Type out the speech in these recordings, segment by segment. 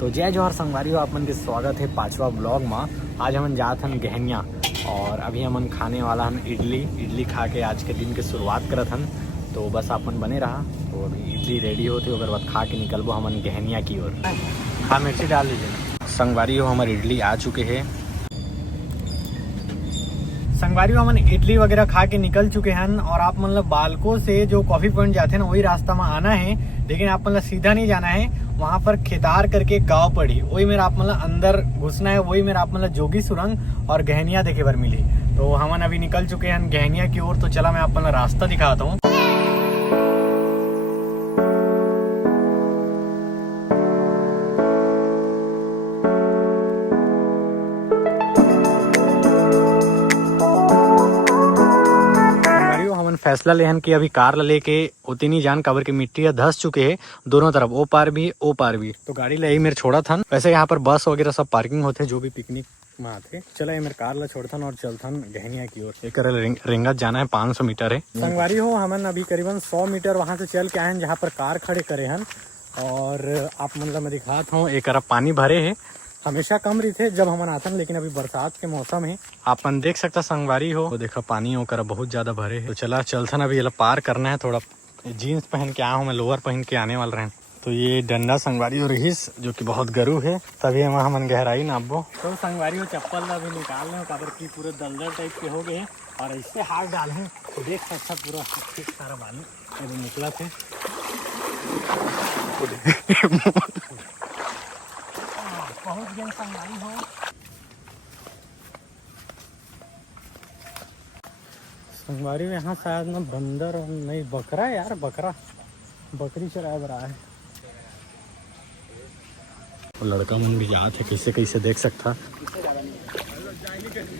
तो जय जोहर संगवारी हो, आप मन के स्वागत है पांचवा ब्लॉग में। आज हमन जात हन गहनिया और अभी हमन खाने वाला हन इडली खा के आज के दिन के शुरुआत करत हन। तो बस आपन बने रहा। तो अभी इडली रेडी होते ओकर बाद खा के निकलबो हमन गहनिया की ओर। खा मिर्ची डाल लीजिए। संगवारी हो हमारे इडली आ चुके हैं। संगवारी हो हमन इडली वगैरह खा के निकल चुके हैं और आप मतलब बालको से जो कॉफी पॉइंट जाते हैं ना वही रास्ता में आना है, लेकिन आप मतलब सीधा नहीं जाना है। वहाँ पर खेतार करके गांव पड़ी, वही मेरा आप मतलब अंदर घुसना है। वही मेरा आप मतलब जोगी सुरंग और गहनिया देखे बर मिली। तो हमन अभी निकल चुके हैं गहनिया की ओर। तो चला मैं आप मतलब रास्ता दिखाता हूँ। फैसला लेहन कि अभी कार लेके उतनी नहीं जान काबर के मिट्टी धस चुके हैं दोनों तरफ, ओ पार भी ओ पार भी। तो गाड़ी ले मेरे छोड़ा था। वैसे यहाँ पर बस वगैरह सब पार्किंग होते जो भी पिकनिक में आते। चला मेरे कार ला छोड़थन और चलथन गहनिया की ओर। एक रिंगत जाना है, 500 मीटर है। संगवारी हो हमन अभी करीबन 100 मीटर वहां से चल के आए हैं जहाँ पर कार खड़े करे हन। और आप मतलब मैं दिखाता हूँ, एक पानी भरे है। हमेशा कम रही थे जब हमन आते हैं, लेकिन अभी बरसात के मौसम है। आपन देख सकता संगवारी हो, तो देखा पानी होकर बहुत ज्यादा भरे है। तो चला चलथन अभी ये पार करना है। थोड़ा जीन्स पहन के आया हूँ मैं, लोअर पहन के आने वाला रहे। तो ये डंडा संगवारी हो रही जो कि बहुत गरू है, तभी हम हमन गहराई नापबो। तो संगवारी हो चप्पल अभी निकाल रहे काबर की पूरे दलदल टाइप के हो गए और इससे हाथ डाले तो देख सकता पूरा ठीक सारा पानी निकला थे। पहुंच गए संगवारी हो। संगवारी में यहाँ शायद ना बंदर नहीं, बकरा यार, बकरी चराया बरा है। लड़का मन भी जात है, कैसे कैसे देख सकता।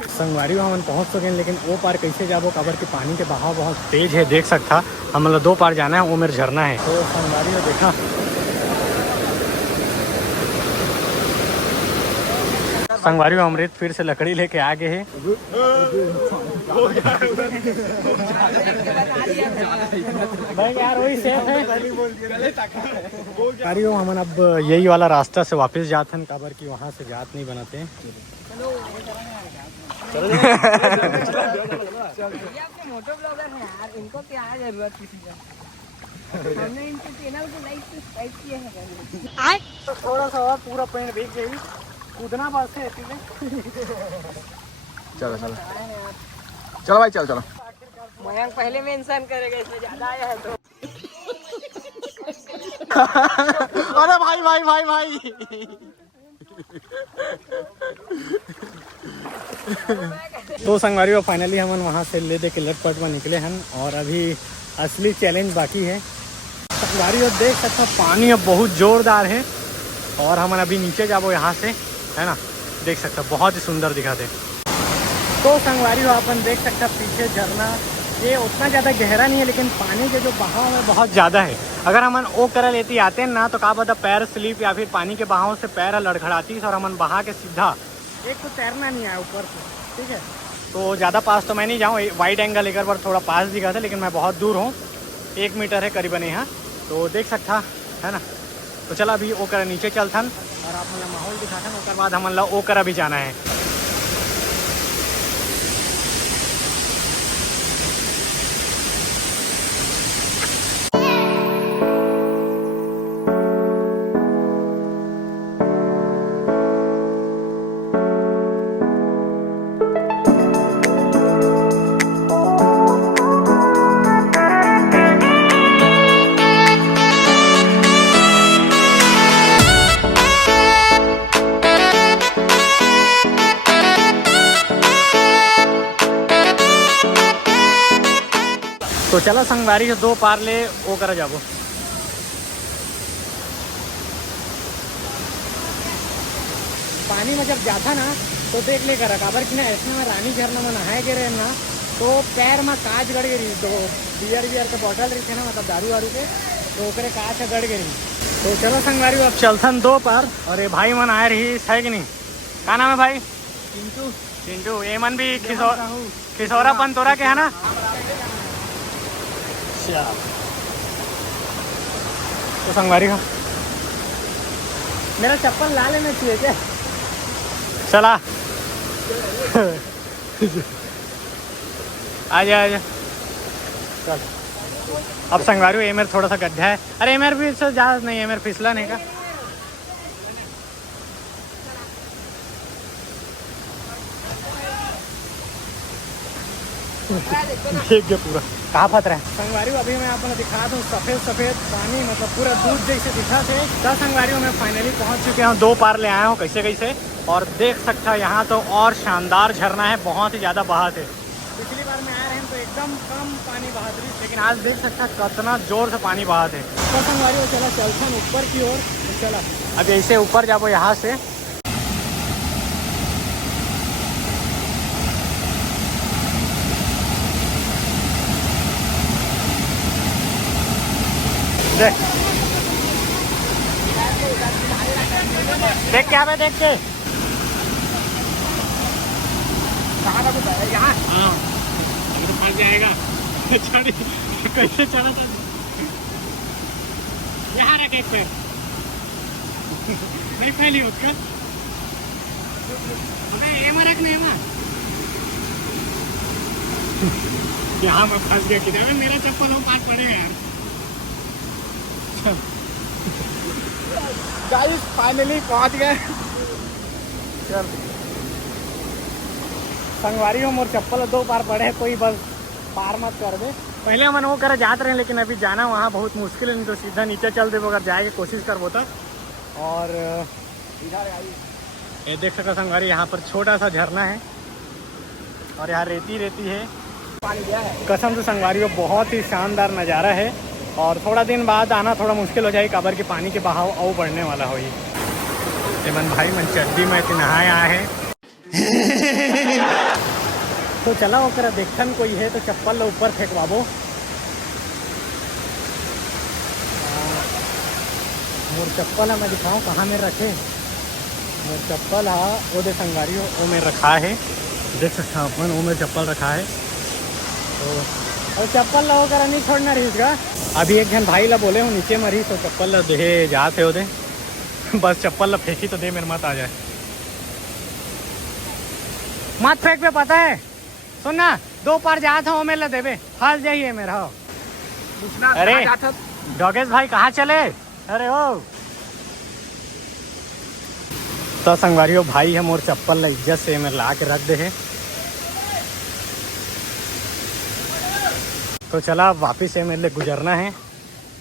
संगवारी में हम पहुँच सके, लेकिन वो पार कैसे जाबो काबर के पानी के बहाव बहुत तेज है। देख सकता हम मतलब 2 पार जाना है, वो मेरे झरना है। तो संगवारी में देखा संगवारी में अमृत फिर से लकड़ी लेके आ गए हैं। यार वही सेफ है। हमन अब यही वाला रास्ता से वापस जाते हैं काबर की वहाँ से जात नहीं बनाते हैं। इनको क्या जरूरत किसी का, हमने इनके चैनल को लाइक सब्सक्राइब किया है। तो थोड़ा सा और पूरा पेड़ भीग गई, कूदना बस है। चलो चलो चलो भाई, चलो चलो। मयंक पहले मेंशन करेगा, इसमें ज्यादा आया है तो। अरे भाई भाई भाई भाई तो संगवारी हो फाइनली हम वहाँ से ले दे के लेफ्ट पट में निकले हैं और अभी असली चैलेंज बाकी है। संगवारी हो देख सकते हो पानी अब बहुत जोरदार है और हम अभी नीचे जाबो यहाँ से, है ना। देख सकते हो बहुत ही सुंदर दिखाते। तो संगवारी हो अपन देख सकते पीछे झरना, ये उतना ज़्यादा गहरा नहीं है, लेकिन पानी के जो बहाव है बहुत ज़्यादा है। अगर हमन ओ कर लेती आते हैं ना, तो का पता पैर स्लिप या फिर पानी के बहाव से पैर लड़खड़ाती और हमन बहा के सीधा। एक तो तैरना नहीं आया ऊपर से, ठीक है। तो ज़्यादा पास तो मैं नहीं जाऊँ, वाइड एंगल लेकर पर थोड़ा पास दिखा था, लेकिन मैं बहुत दूर हूँ, 1 मीटर है करीबन यहाँ। तो देख सकता है ना। तो चला अभी ओ कर नीचे चलथन और आप मतलब माहौल दिखाथन, उसके बाद हमन ला ओ कर भी जाना है। तो चला संगवारी 2 पार ले ओ कर जाबो। पानी में जब जाता ना तो देख ले कर काबर की ना, ऐसे में रानी झरना में नहाए के रहे ना, तो पैर में कांच गड़ गई। तो बियर के बॉटल रही थे ना, मतलब दारू वारू के, तो ओकरे कांच गड़ गई। तो चलो संगवारी अब चलथन 2 पार। और ये भाई मन आए रही है कि नहीं, क्या नाम है भाई? चिंटू। ये मन भी खिसौरा पंतोरा के है ना। तो संगवारी हो मेरा चप्पल ला लेना चाहिए क्या? चला आजा आजा चल। अब संगवारी ये मेरा थोड़ा सा गड्ढा है। अरे ये मेरे भी से ज़्यादा नहीं है, मेरा फिसला नहीं का। देख गया पूरा कहाँ फंस रहा है संगवारी। अभी मैं आपको दिखा दूँ सफ़ेद सफ़ेद पानी, मतलब पूरा दूध जैसे दिखा थे। 10 संगवारियों में फाइनली पहुँच चुके हैं। 2 पार ले आया हूँ कैसे कैसे, और देख सकता है यहाँ तो और शानदार झरना है, बहुत ही ज़्यादा बहात है। पिछली बार में आए हैं तो एकदम कम पानी बहात रही, लेकिन आज देख सकता है कितना जोर से पानी बहात है। तो संगवारी वो चला चलता ऊपर की ओर, चला अब ऐसे ऊपर जाओ यहाँ से। देख देख क्या है, देख के यहाँ तो फंस जाएगा। कैसे चला था यहाँ रखे पे नहीं फैली उसका एमा रखना एमा। यहाँ मैं फंस गया किधर, मेरा चप्पल हो पास पड़े यार। गाइस फाइनली पहुंच गए। चल संगवारी हो मोर चप्पल 2 बार पड़े, कोई बस पार मत कर दे। पहले हम वो करे जाते रहे, लेकिन अभी जाना वहाँ बहुत मुश्किल है, नहीं तो सीधा नीचे चल दे अगर जाए की कोशिश करबो तो। और इधर ये देख सको संगवारी, यहाँ पर छोटा सा झरना है और यहाँ रेती रेती है। पानी गया है कसम से संगवारी हो बहुत ही शानदार नज़ारा है। और थोड़ा दिन बाद आना थोड़ा मुश्किल हो जाए, काबर के पानी के बहाव और बढ़ने वाला हो। ये मन भाई मन चड्डी में नहाए आए हैं। तो चला वो करा देखन कोई है तो चप्पल ऊपर फेंकवाबो। मोर चप्पल है, मैं दिखाऊँ कहाँ में रखे। मोर चप्पल है वो दे संगवारी हो, वो में रखा है, देख सकता अपन वो में चप्पल रखा है। तो और चप्पल ला कर नहीं छोड़ना रही इसका। अभी एक जन भाई ला बोले हूँ नीचे मरी तो चप्पल ला दे जाते हो दे, बस चप्पल ला फेंकी तो दे मेरे मत आ जाए। मत फेंक पे पता है, सुनना 2 पार जाता हूँ मेरे ला देवे फंस जाइए मेरा। अरे डॉगेश भाई कहाँ चले? अरे ओ तो संगवारी भाई है मोर चप्पल ला इज्जत से मेरे ला के रख दे है। तो चला वापिस से मेरे लिए गुजरना है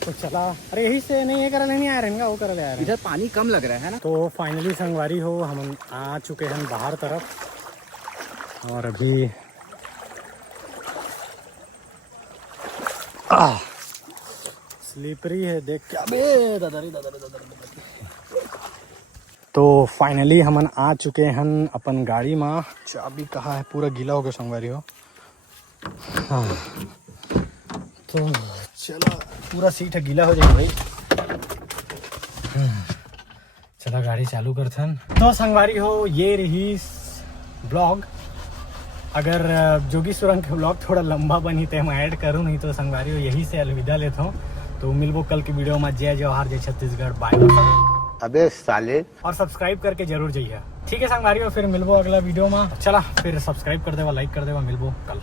तो चला। अरे यही से नहीं ये कर नहीं आ रहे हैं, वो कर ले आ रहे हैं। इधर पानी कम लग रहा है ना। तो फाइनली संगवारी हो हम आ चुके हैं बाहर तरफ, और अभी स्लीपरी है देख क्या बे दादारी। तो फाइनली हम आ चुके हैं अपन गाड़ी में। चाबी कहाँ है, पूरा गीला हो गया संगवारी हो। हाँ तो चला, पूरा सीट है गीला हो जाएगा भाई। चला गाड़ी चालू करते हैं। तो संगवारी हो ये रही ब्लॉग। अगर जोगी सुरंग के ब्लॉग थोड़ा लंबा बनी तो मैं ऐड करूँ, नहीं तो संगवारी हो यही से अलविदा लेता हूँ। तो मिलबो कल की वीडियो में। जय जवाहर, जय छत्तीसगढ़, बाय। अबे साले। और सब्सक्राइब करके जरूर जाइए। ठीक है संगवारी हो, फिर मिलबो अगला वीडियो में। चला फिर सब्सक्राइब कर देवा, लाइक कर देवा, मिलबो कल।